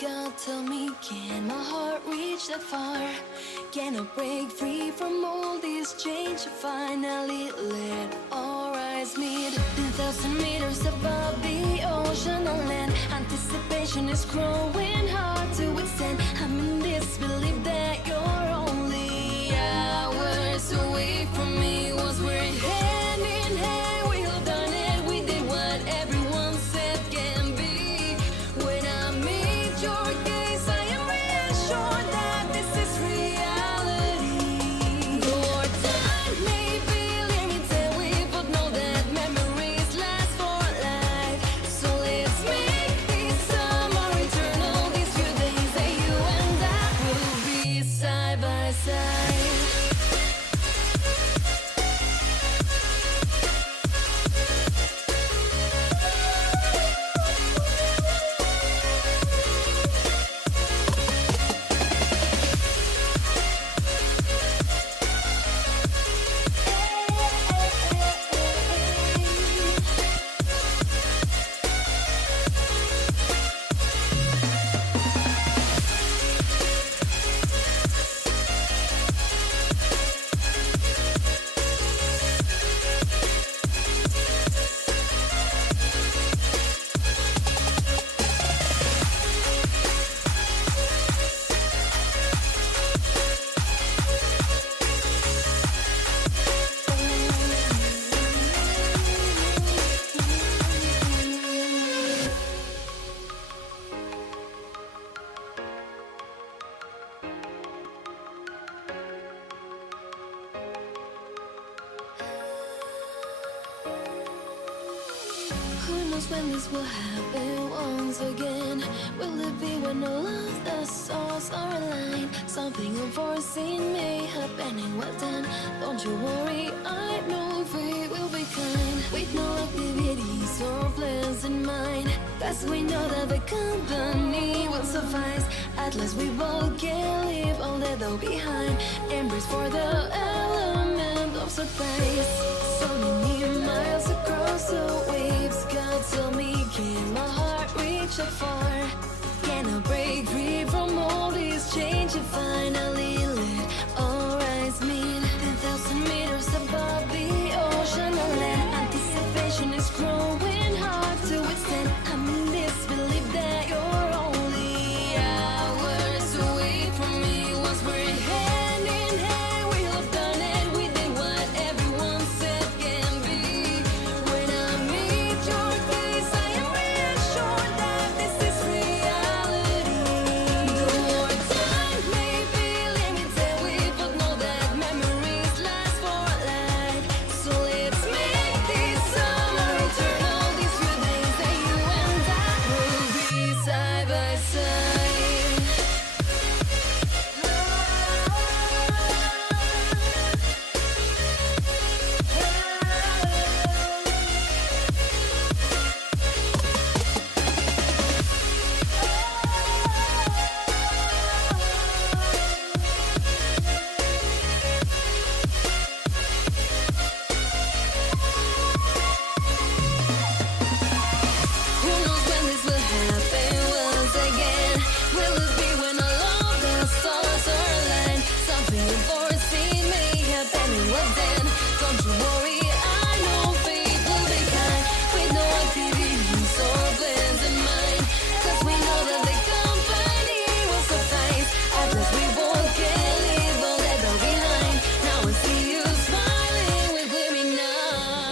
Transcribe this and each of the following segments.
God, tell me, can my heart reach that far? Can I break free from all this change? Finally let our eyes meet. 10,000 meters above the ocean and land. Anticipation is growing hard to withstand. I'm in disbelief that you're only hours away from me. Once we're hand in hand, we've done it. We did what everyone said can be. When I meet your gaze, I am reassured that this is reality. Your time may be limited, we both know that memories last for life. So let's make this summer eternal. These few days that you and I will be side by side. Who knows when this will happen once again? Will it be when all of the stars are aligned? Something unforeseen may happen, and well then, don't you worry, I know fate will be kind. With no activities or plans in mind, cause we know that the company will suffice. At last we both can leave all that though behind. Embrace for the element of surprise. So many miles across the waves. God, tell me, can my heart reach that far? Can I break free from all this change and finally let our eyes meet? 10,000 meters above the ocean and land. Anticipation is growing hard to withstand. I'm in disbelief that you're only hours away from me. Once we're hand in hand, we've done it. We did what everyone said can be. When I meet your gaze, I am reassured that this is reality. Your time may be limited, we both know that memories last for life. So let's make this summer eternal. These few days that you and I will be side by side. Who knows when this will happen once again? Will it be when all of the stars are aligned? Something unforeseen may happen, and well then, don't you worry, I know fate will be kind. With no activities or plans in mind, cause we know that the company will suffice. At last we both can leave all that though behind. Now I see you smiling with gleaming eyes.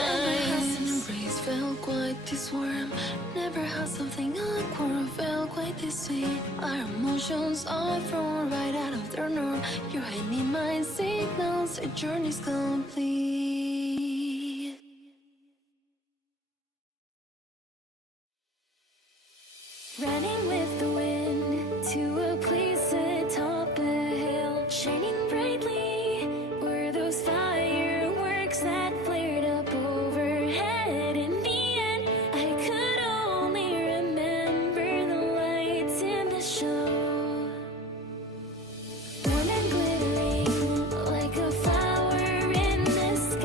Never has an embrace felt quite this warm. Never had something awkward felt quite this sweet. Our emotions are thrown right out of their norm. Your hand in mine signals our journey's complete. Running with the wind to a place atop a hill, shining brightly were those fireworks that flared up overhead. In the end, I could only remember the lights in the show. Warm and glittering like a flower in the sky.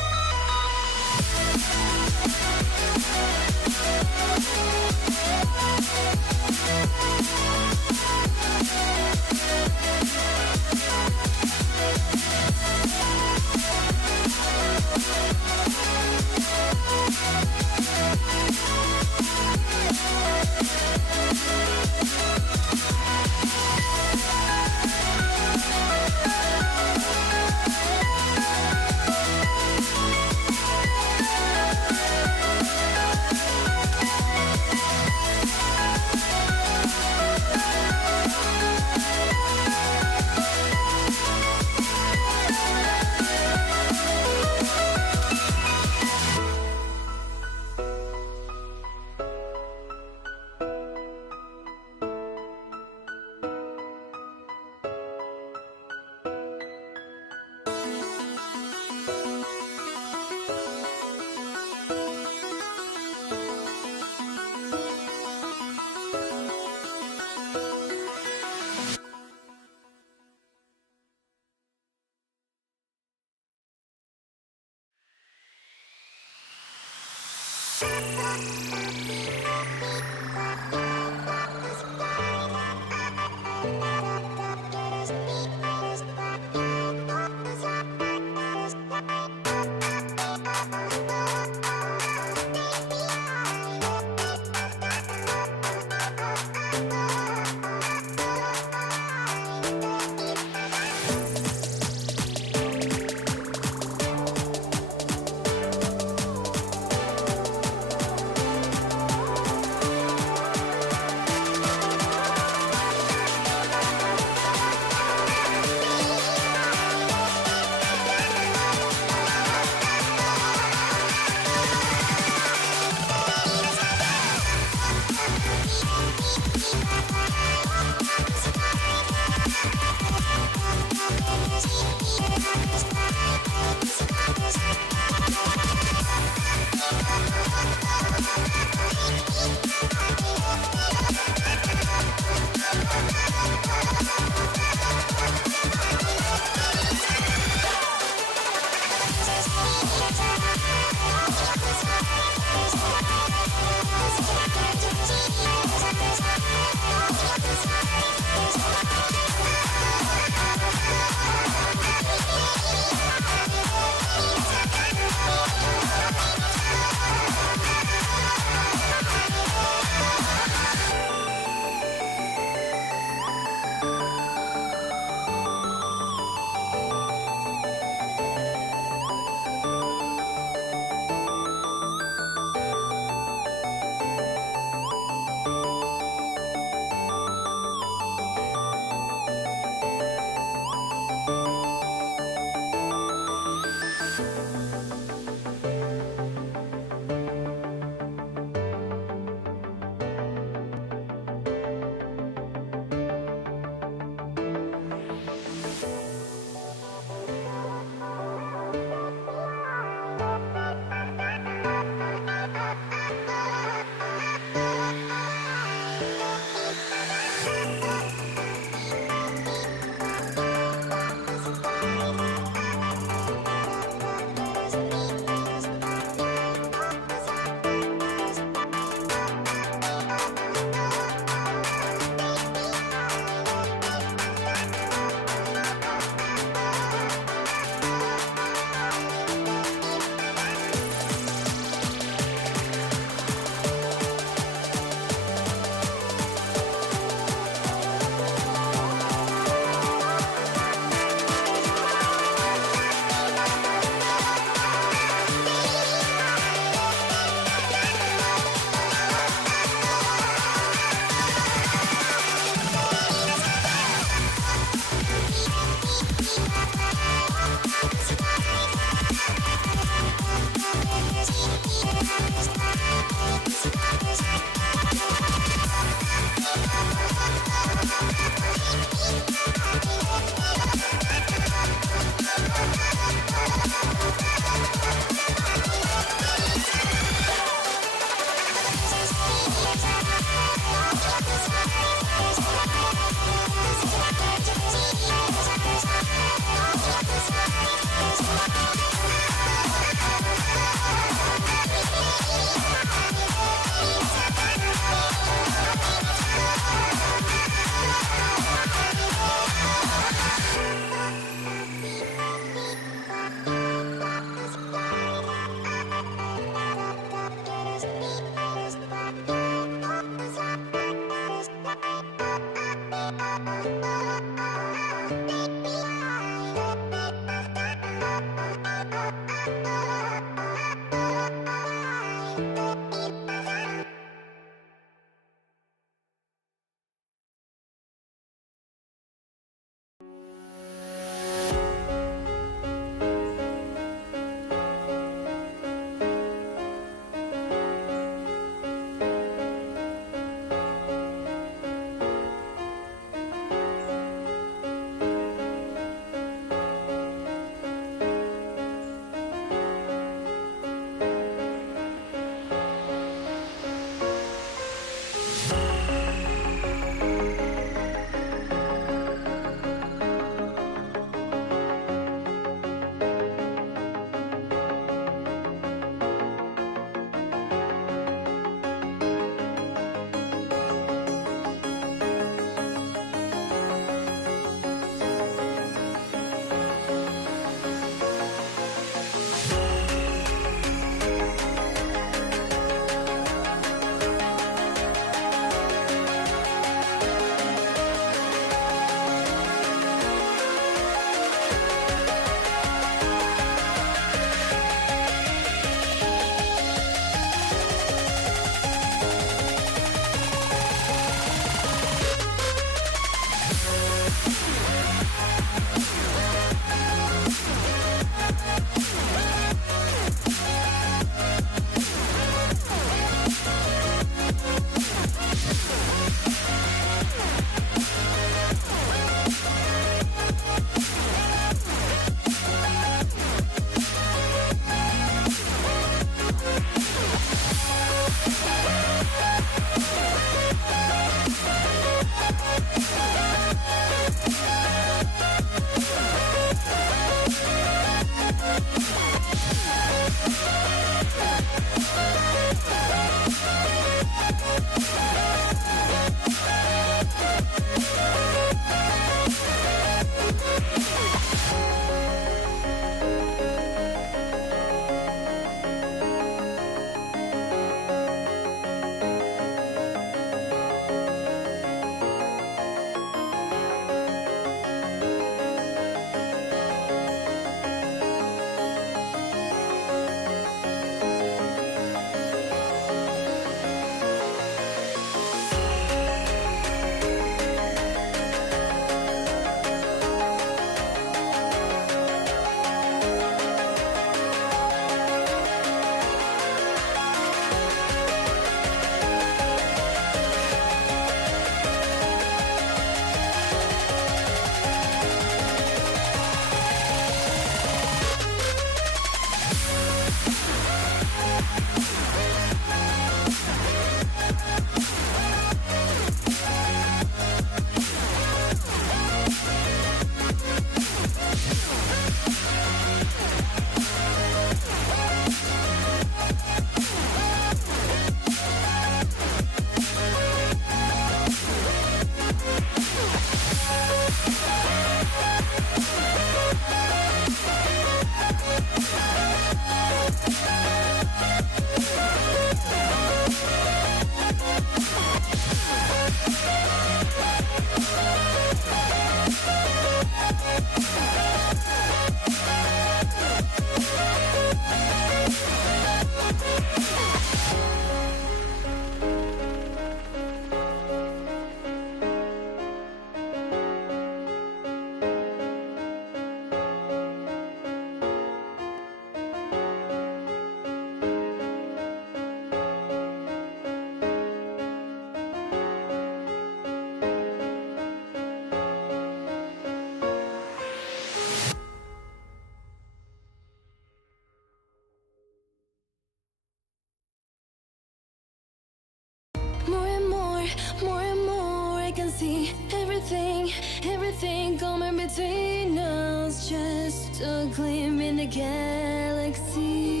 see everything, everything coming between us. Just a gleam in the galaxy.